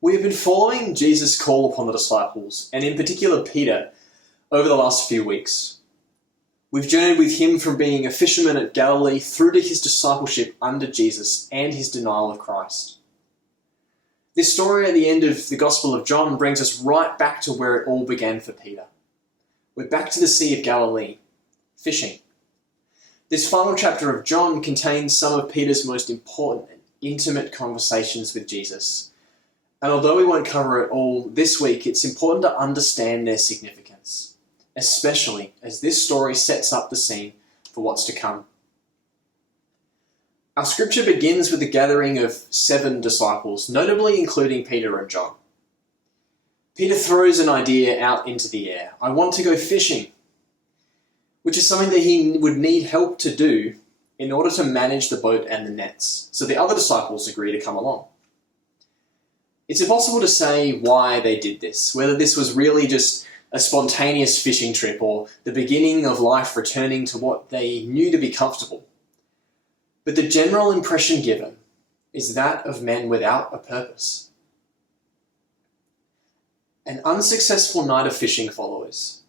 We have been following Jesus' call upon the disciples, and in particular Peter, over the last few weeks. We've journeyed with him from being a fisherman at Galilee through to his discipleship under Jesus and his denial of Christ. This story at the end of the Gospel of John brings us right back to where it all began for Peter. We're back to the Sea of Galilee, fishing. This final chapter of John contains some of Peter's most important and intimate conversations with Jesus. And although we won't cover it all this week, it's important to understand their significance, especially as this story sets up the scene for what's to come. Our scripture begins with the gathering of 7 disciples, notably including Peter and John. Peter throws an idea out into the air. I want to go fishing, which is something that he would need help to do in order to manage the boat and the nets. So the other disciples agree to come along. It's impossible to say why they did this, whether this was really just a spontaneous fishing trip or the beginning of life returning to what they knew to be comfortable. But the general impression given is that of men without a purpose. An unsuccessful night of fishing follows,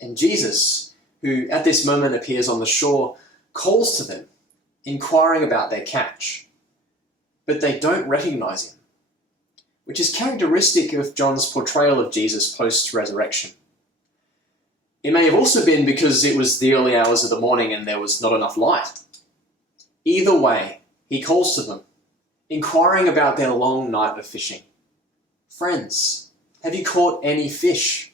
and Jesus, who at this moment appears on the shore, calls to them, inquiring about their catch. But they don't recognize him, which is characteristic of John's portrayal of Jesus post-resurrection. It may have also been because it was the early hours of the morning and there was not enough light. Either way, he calls to them, inquiring about their long night of fishing. Friends, have you caught any fish?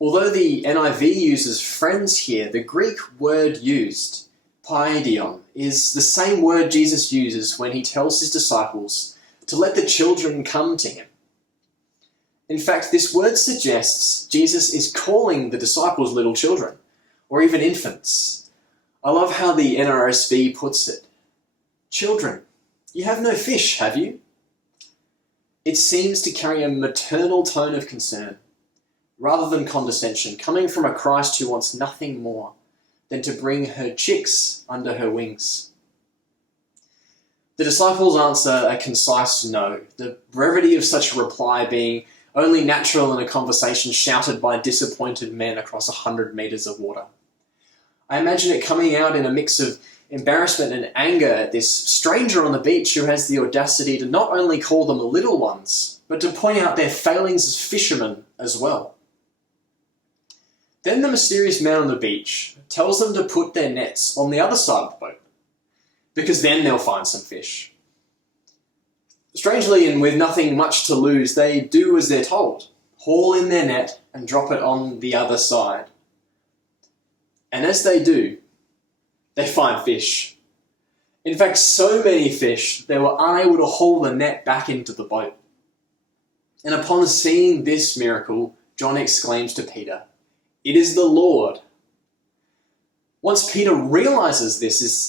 Although the NIV uses friends here, the Greek word used, paidion, is the same word Jesus uses when he tells his disciples to let the children come to him. In fact, this word suggests Jesus is calling the disciples little children, or even infants. I love how the NRSV puts it. Children, you have no fish, have you? It seems to carry a maternal tone of concern, rather than condescension, coming from a Christ who wants nothing more than to bring her chicks under her wings. The disciples answer a concise no, the brevity of such a reply being only natural in a conversation shouted by disappointed men across 100 meters of water. I imagine it coming out in a mix of embarrassment and anger at this stranger on the beach who has the audacity to not only call them little ones, but to point out their failings as fishermen as well. Then the mysterious man on the beach tells them to put their nets on the other side of the boat, because then they'll find some fish. Strangely, and with nothing much to lose, they do as they're told. Haul in their net and drop it on the other side. And as they do, they find fish. In fact, so many fish, they were unable to haul the net back into the boat. And upon seeing this miracle, John exclaims to Peter, "It is the Lord." Once Peter realizes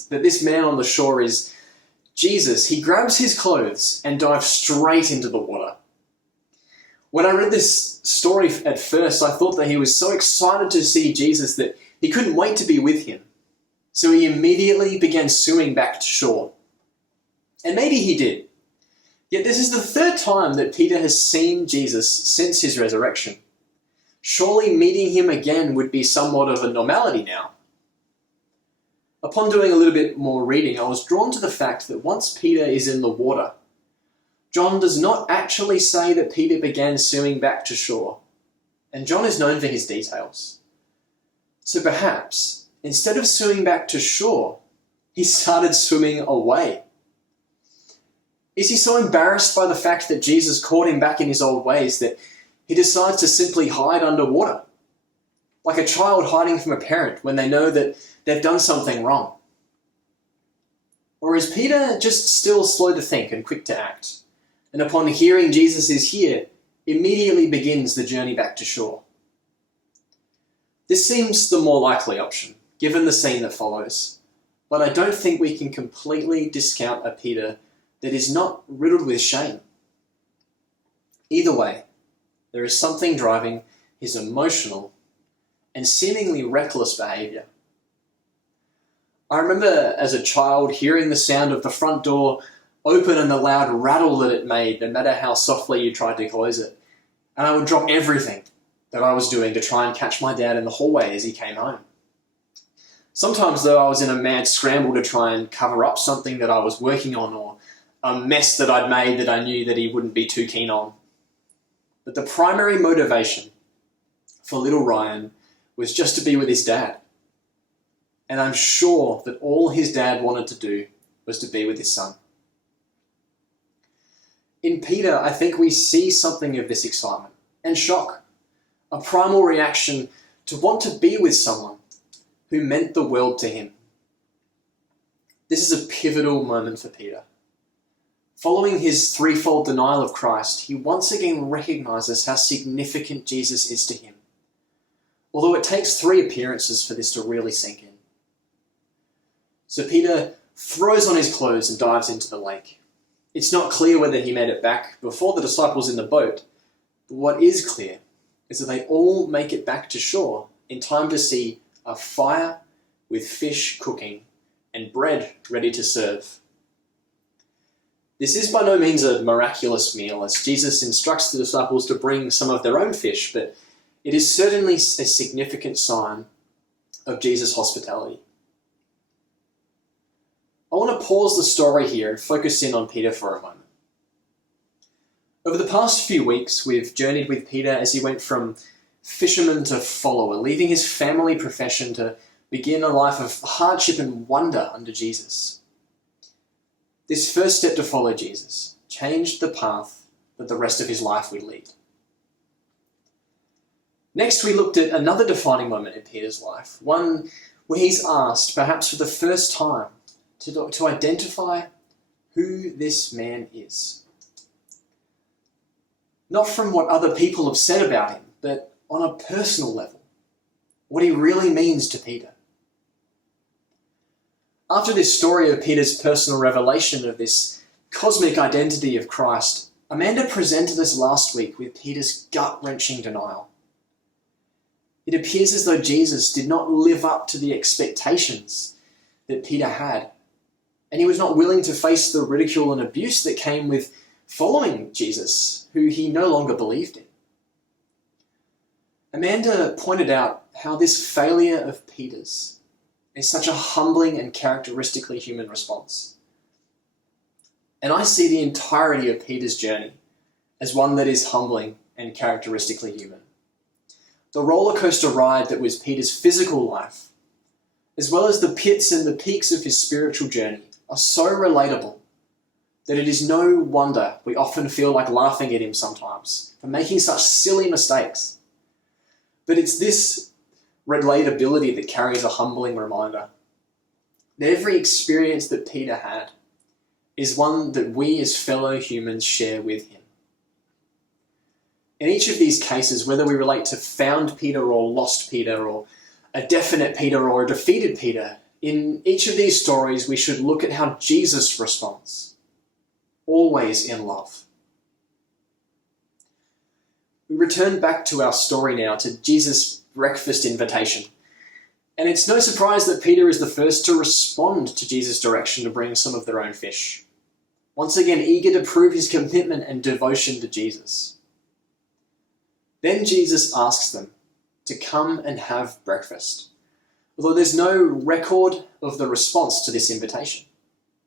that this man on the shore is Jesus, he grabs his clothes and dives straight into the water. When I read this story at first, I thought that he was so excited to see Jesus that he couldn't wait to be with him. So he immediately began swimming back to shore. And maybe he did. Yet this is the 3rd time that Peter has seen Jesus since his resurrection. Surely meeting him again would be somewhat of a normality now. Upon doing a little bit more reading, I was drawn to the fact that once Peter is in the water, John does not actually say that Peter began swimming back to shore, and John is known for his details. So perhaps, instead of swimming back to shore, he started swimming away. Is he so embarrassed by the fact that Jesus caught him back in his old ways that he decides to simply hide underwater? Like a child hiding from a parent when they know that they've done something wrong. Or is Peter just still slow to think and quick to act, and upon hearing Jesus is here, immediately begins the journey back to shore? This seems the more likely option, given the scene that follows, but I don't think we can completely discount a Peter that is not riddled with shame. Either way, there is something driving his emotional and seemingly reckless behaviour. I remember as a child hearing the sound of the front door open and the loud rattle that it made, no matter how softly you tried to close it. And I would drop everything that I was doing to try and catch my dad in the hallway as he came home. Sometimes, though, I was in a mad scramble to try and cover up something that I was working on, or a mess that I'd made that I knew that he wouldn't be too keen on. But the primary motivation for little Ryan was just to be with his dad. And I'm sure that all his dad wanted to do was to be with his son. In Peter, I think we see something of this excitement and shock, a primal reaction to want to be with someone who meant the world to him. This is a pivotal moment for Peter. Following his threefold denial of Christ, he once again recognizes how significant Jesus is to him, although it takes 3 appearances for this to really sink in. So Peter throws on his clothes and dives into the lake. It's not clear whether he made it back before the disciples in the boat, but what is clear is that they all make it back to shore in time to see a fire with fish cooking and bread ready to serve. This is by no means a miraculous meal, as Jesus instructs the disciples to bring some of their own fish, but it is certainly a significant sign of Jesus' hospitality. I want to pause the story here and focus in on Peter for a moment. Over the past few weeks, we've journeyed with Peter as he went from fisherman to follower, leaving his family profession to begin a life of hardship and wonder under Jesus. This first step to follow Jesus changed the path that the rest of his life would lead. Next, we looked at another defining moment in Peter's life, one where he's asked, perhaps for the first time, to identify who this man is. Not from what other people have said about him, but on a personal level, what he really means to Peter. After this story of Peter's personal revelation of this cosmic identity of Christ, Amanda presented us last week with Peter's gut-wrenching denial. It appears as though Jesus did not live up to the expectations that Peter had, and he was not willing to face the ridicule and abuse that came with following Jesus, who he no longer believed in. Amanda pointed out how this failure of Peter's is such a humbling and characteristically human response. And I see the entirety of Peter's journey as one that is humbling and characteristically human. The roller coaster ride that was Peter's physical life, as well as the pits and the peaks of his spiritual journey, are so relatable that it is no wonder we often feel like laughing at him sometimes for making such silly mistakes. But it's this relatability that carries a humbling reminder that every experience that Peter had is one that we as fellow humans share with him. In each of these cases, whether we relate to found Peter or lost Peter, or a definite Peter or a defeated Peter, in each of these stories we should look at how Jesus responds, always in love. We return back to our story now, to Jesus' breakfast invitation. And it's no surprise that Peter is the first to respond to Jesus' direction to bring some of their own fish, once again eager to prove his commitment and devotion to Jesus. Then Jesus asks them to come and have breakfast, although there's no record of the response to this invitation.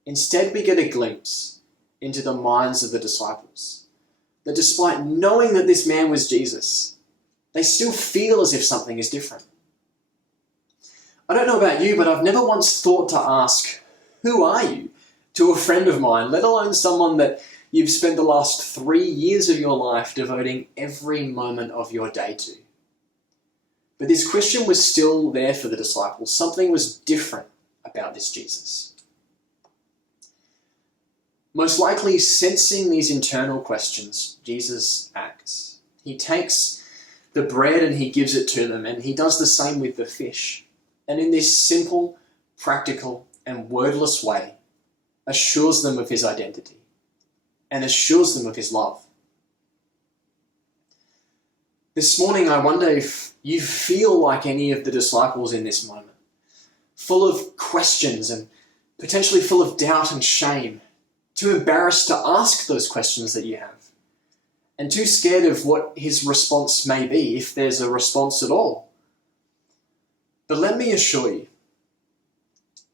Instead, we get a glimpse into the minds of the disciples, that despite knowing that this man was Jesus, they still feel as if something is different. I don't know about you, but I've never once thought to ask, "Who are you?" to a friend of mine, let alone someone that you've spent the last 3 years of your life devoting every moment of your day to. But this question was still there for the disciples. Something was different about this Jesus. Most likely, sensing these internal questions, Jesus acts. He takes the bread and he gives it to them, and he does the same with the fish. And in this simple, practical, and wordless way, assures them of his identity and assures them of his love. This morning, I wonder if you feel like any of the disciples in this moment, full of questions and potentially full of doubt and shame, too embarrassed to ask those questions that you have, and too scared of what his response may be, if there's a response at all. But let me assure you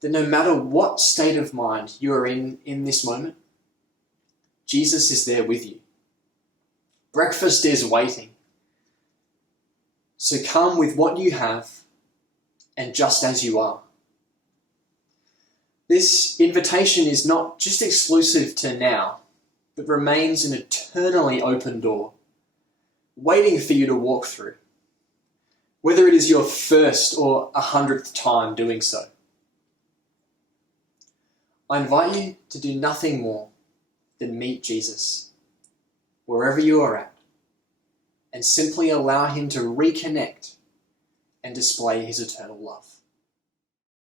that no matter what state of mind you are in this moment, Jesus is there with you. Breakfast is waiting. So come with what you have and just as you are. This invitation is not just exclusive to now, but remains an eternally open door, waiting for you to walk through, whether it is your first or 100th time doing so. I invite you to do nothing more than meet Jesus, wherever you are at, and simply allow him to reconnect and display his eternal love.